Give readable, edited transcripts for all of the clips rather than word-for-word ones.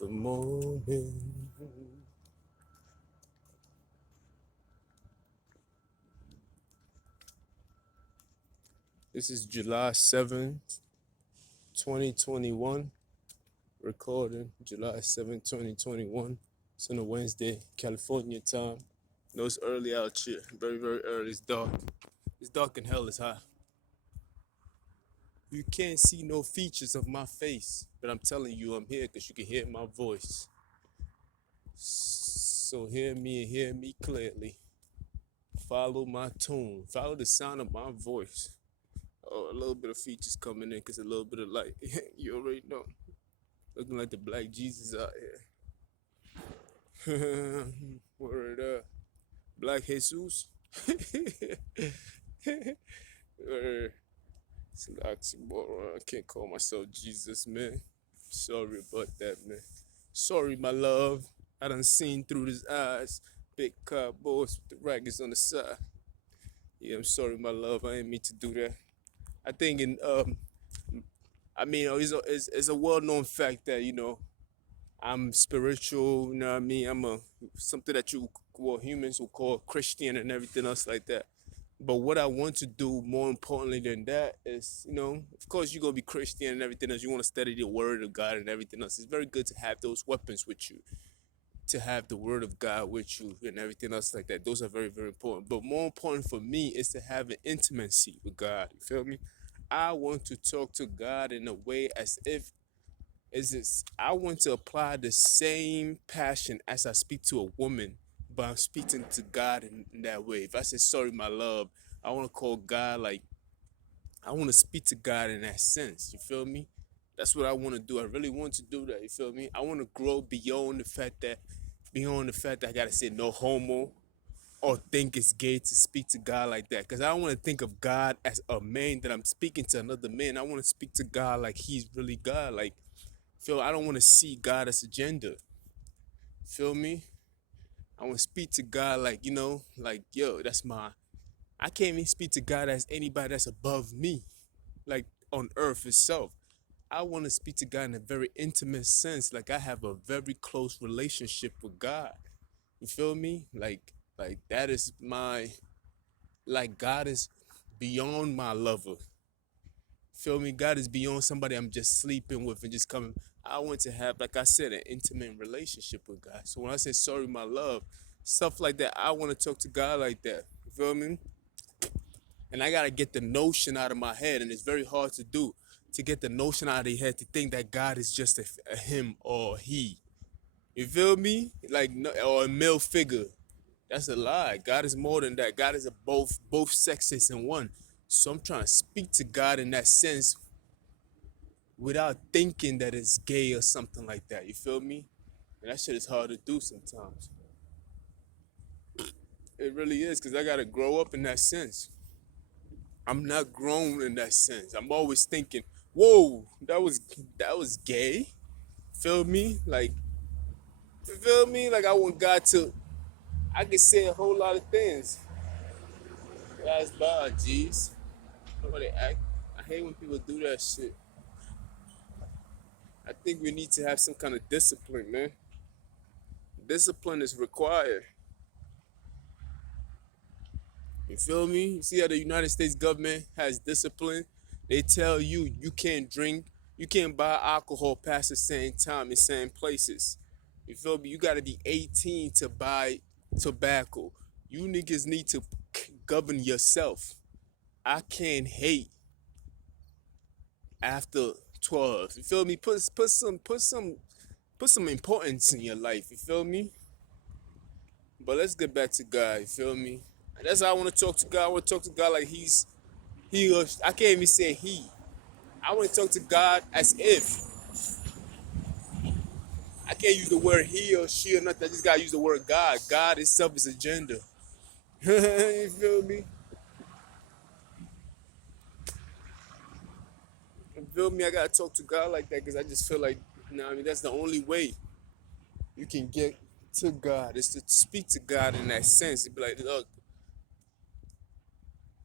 Good morning. This is July 7th, 2021. Recording July 7th, 2021. It's on a Wednesday, California time. No, it's early out here. Very, very early. It's dark. It's dark and hell is high. You can't see no features of my face, but I'm telling you I'm here because you can hear my voice. So hear me and hear me clearly. Follow my tune. Follow the sound of my voice. Oh, a little bit of features coming in because a little bit of light. You already know. Looking like the black Jesus out here. Word up. Black Jesus. Word. It's an oxymoron. I can't call myself Jesus, man. Sorry about that, man. Sorry, my love. I done seen through his eyes. Big cowboys with the raggers on the side. Yeah, I'm sorry, my love. I ain't mean to do that. I think it's a well-known fact that, I'm spiritual, you know what I mean? Something that humans will call Christian and everything else like that. But what I want to do more importantly than that is, of course you're going to be Christian and everything else. You want to study the word of God and everything else. It's very good to have those weapons with you, to have the word of God with you and everything else like that. Those are very, very important. But more important for me is to have an intimacy with God. You feel me? I want to talk to God in a way I want to apply the same passion as I speak to a woman, but I'm speaking to God in that way. If I say sorry, my love, I want to call God I want to speak to God in that sense. You feel me? That's what I want to do. I really want to do that. You feel me? I want to grow beyond the fact that I gotta say no homo or think it's gay to speak to God like that. Because I don't want to think of God as a man that I'm speaking to another man. I want to speak to God like he's really God. Like, I don't want to see God as a gender. Feel me? I want to speak to God like, like, yo, I can't even speak to God as anybody that's above me, like on earth itself. I want to speak to God in a very intimate sense. Like I have a very close relationship with God. You feel me? Like that is like God is beyond my lover. Feel me? God is beyond somebody I'm just sleeping with and just coming. I want to have, like I said, an intimate relationship with God. So when I say sorry, my love, stuff like that, I want to talk to God like that. You feel me? And I got to get the notion out of my head. And it's very hard to do, to get the notion out of your head to think that God is just a him or he. You feel me? Like, or a male figure. That's a lie. God is more than that. God is a both sexes in one. So I'm trying to speak to God in that sense without thinking that it's gay or something like that. You feel me? And that shit is hard to do sometimes. It really is, because I gotta grow up in that sense. I'm not grown in that sense. I'm always thinking, whoa, that was gay. Feel me? Like, you feel me? Like I want God to, I can say a whole lot of things. That's bad, G's. Nobody act. I hate when people do that shit. I think we need to have some kind of discipline, man. Discipline is required. You feel me? You see how the United States government has discipline? They tell you you can't drink, you can't buy alcohol past the same time in same places. You feel me? You gotta be 18 to buy tobacco. You niggas need to govern yourself. I can't hate after 12. You feel me? Put some importance in your life. You feel me? But let's get back to God. You feel me? And that's how I want to talk to God. I want to talk to God like he or I can't even say he. I want to talk to God as if I can't use the word he or she or nothing. I just gotta use the word God. God itself is a gender. You feel me? You feel me? I gotta talk to God like that because I just feel like, I mean, that's the only way you can get to God is to speak to God in that sense. To be like, look,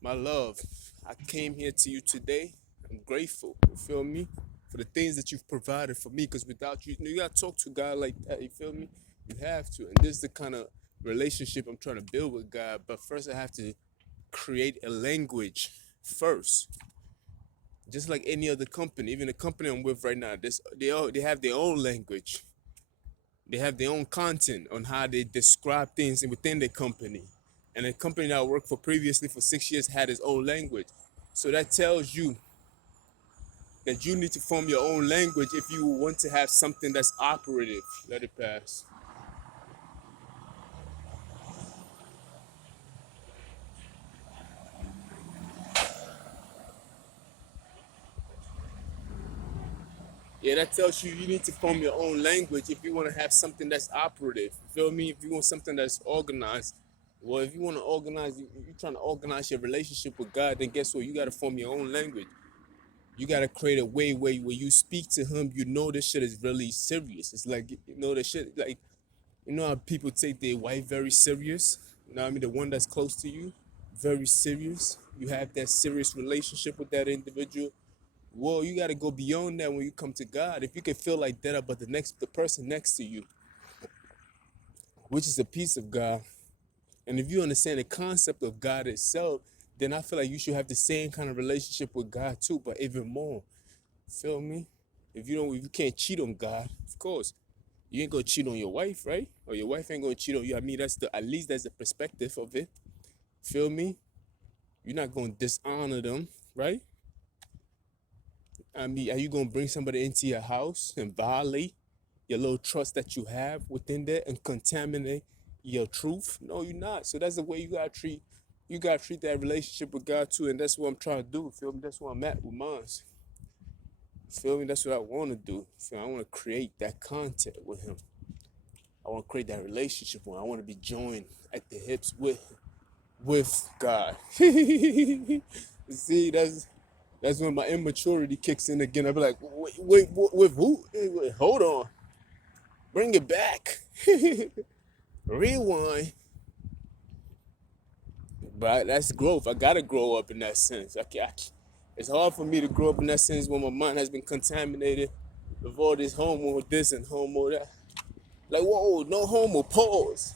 my love, I came here to you today. I'm grateful. You feel me? for the things that you've provided for me. Because without you, you gotta talk to God like that. You feel me? You have to. And this is the kind of relationship I'm trying to build with God. But first, I have to create a language first. Just like any other company, even the company I'm with right now, they have their own language. They have their own content on how they describe things within the company. And the company that I worked for previously for 6 years had its own language. So that tells you that you need to form your own language if you want to have something that's operative. Let it pass. Yeah, that tells you you need to form your own language if you want to have something that's operative. You feel me? If you want something that's organized, well, if you want to organize, you're trying to organize your relationship with God, then guess what? You got to form your own language. You got to create a way where when you speak to Him, you know this shit is really serious. It's like, the shit, like, you know how people take their wife very serious? You know what I mean? The one that's close to you, very serious. You have that serious relationship with that individual. Well, you got to go beyond that when you come to God. If you can feel like that about the person next to you, which is a piece of God, and if you understand the concept of God itself, then I feel like you should have the same kind of relationship with God too, but even more. Feel me? If you can't cheat on God, of course, you ain't gonna cheat on your wife, right? Or your wife ain't gonna cheat on you. I mean, at least that's the perspective of it. Feel me? You're not gonna dishonor them, right? I mean, are you gonna bring somebody into your house and violate your little trust that you have within there and contaminate your truth? No, you're not. So that's the way you gotta treat that relationship with God too, and that's what I'm trying to do. Feel me? That's where I'm at with mine. Feel me? That's what I want to do. Feel me? I want to create that contact with Him. I want to create that relationship with Him. I want to be joined at the hips with God. See, that's when my immaturity kicks in again. I'll be like, wait, with who? Wait, hold on. Bring it back. Rewind. But that's growth. I gotta grow up in that sense. It's hard for me to grow up in that sense when my mind has been contaminated with all this homo this and homo that. Like, whoa, no homo, pause.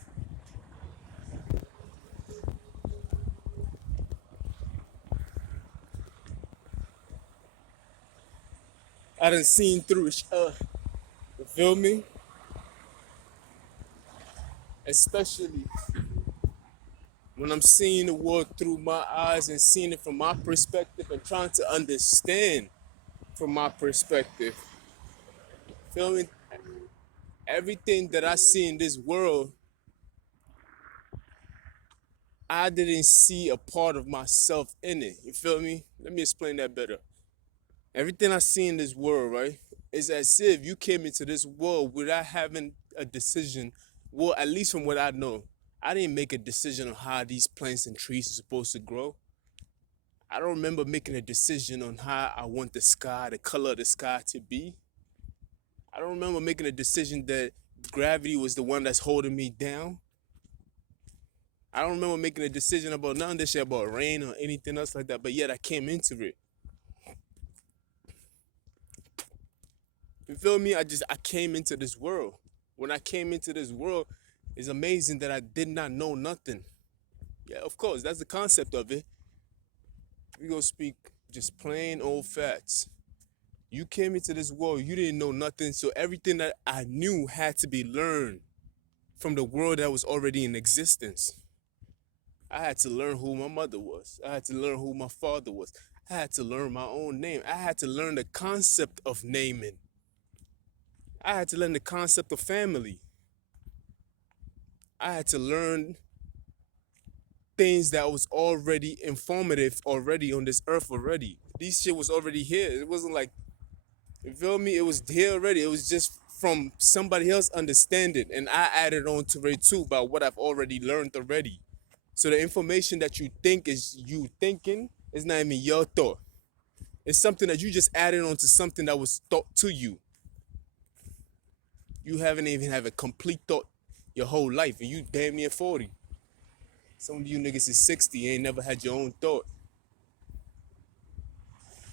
I done seen through it. You feel me? Especially when I'm seeing the world through my eyes and seeing it from my perspective and trying to understand from my perspective. Feel me? Everything that I see in this world, I didn't see a part of myself in it. You feel me? Let me explain that better. Everything I see in this world, right, is as if you came into this world without having a decision. Well, at least from what I know, I didn't make a decision on how these plants and trees are supposed to grow. I don't remember making a decision on how I want the color of the sky to be. I don't remember making a decision that gravity was the one that's holding me down. I don't remember making a decision about none of this shit about rain or anything else like that, but yet I came into it. You feel me? I came into this world. When I came into this world, it's amazing that I did not know nothing. Yeah, of course, that's the concept of it. We gonna speak just plain old facts. You came into this world, you didn't know nothing, so everything that I knew had to be learned from the world that was already in existence. I had to learn who my mother was. I had to learn who my father was. I had to learn my own name. I had to learn the concept of naming. I had to learn the concept of family. I had to learn things that was already informative already on this earth already. These shit was already here. It wasn't like, you feel me? It was here already. It was just from somebody else understanding. And I added on to it too by what I've already learned already. So the information that you think is you thinking is not even your thought. It's something that you just added on to something that was thought to you. You haven't even have a complete thought your whole life, and you damn near 40. Some of you niggas is 60, ain't never had your own thought.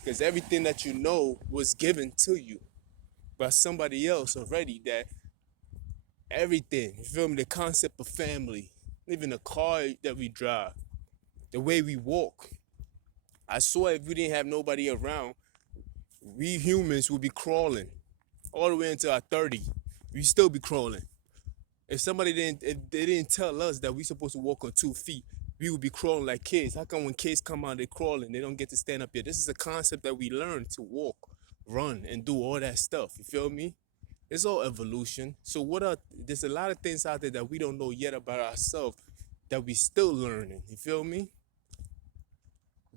Because everything that you know was given to you by somebody else already. That everything, you feel me? The concept of family, even the car that we drive, the way we walk. I swear, if we didn't have nobody around, we humans would be crawling all the way until our 30. We still be crawling. If they didn't tell us that we supposed to walk on 2 feet, we would be crawling like kids. How come when kids come out, they crawling, they don't get to stand up yet? This is a concept that we learn to walk, run, and do all that stuff. You feel me? It's all evolution. So there's a lot of things out there that we don't know yet about ourselves that we still learning. You feel me?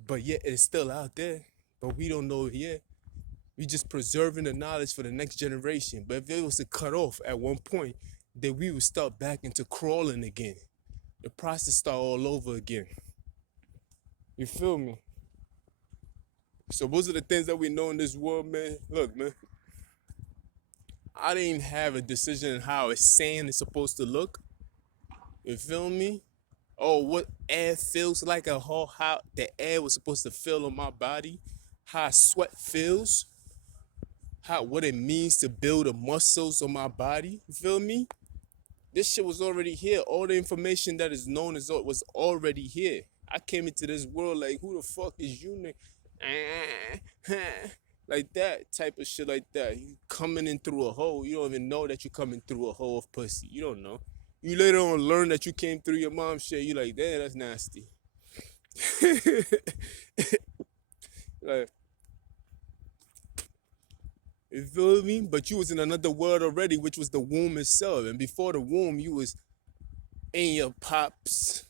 But yet it's still out there. But we don't know it yet. We just preserving the knowledge for the next generation. But if it was to cut off at one point, then we would start back into crawling again. The process start all over again. You feel me? So those are the things that we know in this world, man. Look, man, I didn't even have a decision in how a sand is supposed to look. You feel me? Oh, what air feels like, how the air was supposed to feel on my body, how sweat feels, what it means to build the muscles on my body. You feel me? This shit was already here. All the information that is known was already here. I came into this world like, who the fuck is you? Like that type of shit like that. You coming in through a hole. You don't even know that you're coming through a hole of pussy. You don't know. You later on learn that you came through your mom's shit. You like, damn, that's nasty. Like, you feel me? But you was in another world already, which was the womb itself. And before the womb, you was in your pops.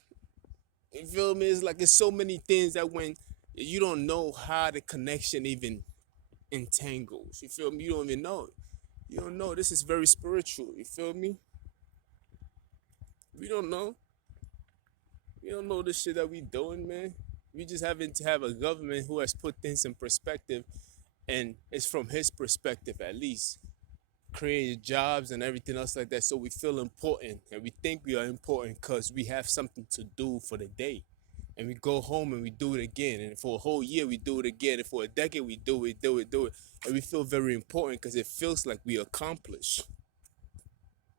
You feel me? It's like it's so many things that when you don't know how the connection even entangles. You feel me? You don't even know. You don't know. This is very spiritual. You feel me? We don't know. We don't know the shit that we doing, man. We just having to have a government who has put things in perspective, and it's from his perspective at least, creating jobs and everything else like that. So we feel important, and we think we are important because we have something to do for the day. And we go home and we do it again. And for a whole year, we do it again. And for a decade, we do it. And we feel very important because it feels like we accomplish.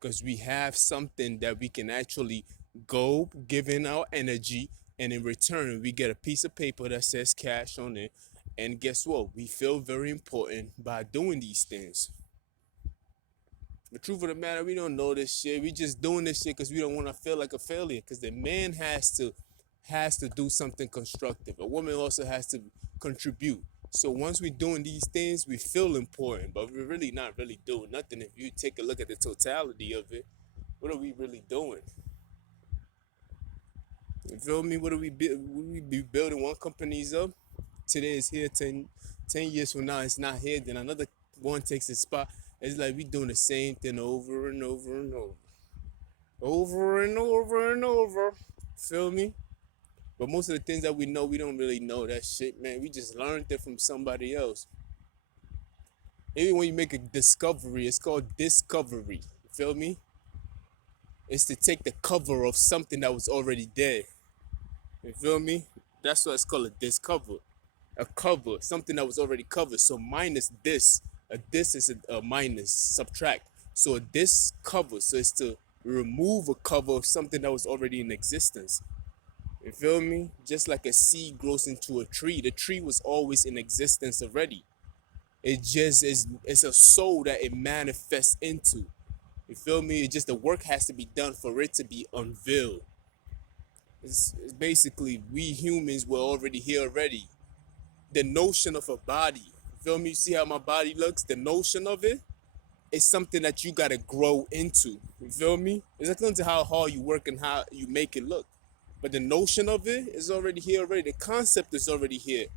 Because we have something that we can actually go give in our energy. And in return, we get a piece of paper that says cash on it. And guess what? We feel very important by doing these things. The truth of the matter, we don't know this shit. We just doing this shit because we don't want to feel like a failure. Because the man has to do something constructive. A woman also has to contribute. So once we're doing these things, we feel important, but we're really not really doing nothing. If you take a look at the totality of it, what are we really doing? You feel me? What do we be building one company's up? Today is here, 10 years from now, it's not here. Then another one takes its spot. It's like we doing the same thing over and over and over. Over and over and over. Feel me? But most of the things that we know, we don't really know that shit, man. We just learned it from somebody else. Even when you make a discovery, it's called discovery. You feel me? It's to take the cover of something that was already there. You feel me? That's why it's called a discover. A cover, something that was already covered. So minus this. A this is a minus, subtract. So a this covers. So it's to remove a cover of something that was already in existence. You feel me? Just like a seed grows into a tree. The tree was always in existence already. It just is, it's a soul that it manifests into. You feel me? It just, the work has to be done for it to be unveiled. It's basically, we humans were already here already. The notion of a body, you feel me? You see how my body looks? The notion of it is something that you gotta grow into. You feel me? It's according to how hard you work and how you make it look. But the notion of it is already here already. The concept is already here.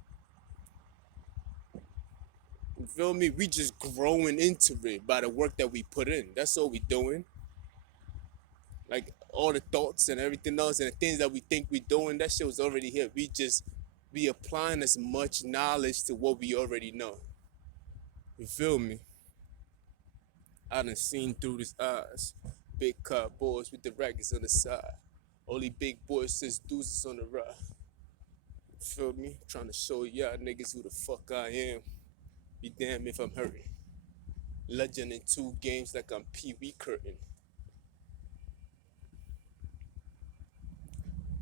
You feel me? We just growing into it by the work that we put in. That's all we doing. Like all the thoughts and everything else and the things that we think we doing, that shit was already here. We applying as much knowledge to what we already know. You feel me? I done seen through these eyes. Big car boys with the rackets on the side. Only big boys says deuces on the ride. Feel me? Trying to show y'all niggas who the fuck I am. Be damn if I'm hurting. Legend in 2 games like I'm Pee Wee Curtin.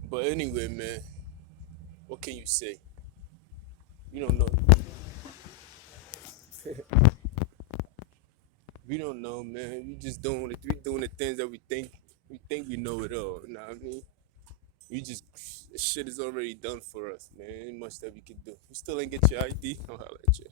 But anyway, man, what can you say? You don't know. We don't know, man. We just doing it. We doing the things that we think we know it all. You know what I mean? We just shit is already done for us, man. Ain't much that we can do. You still ain't get your ID? I'll holler at you.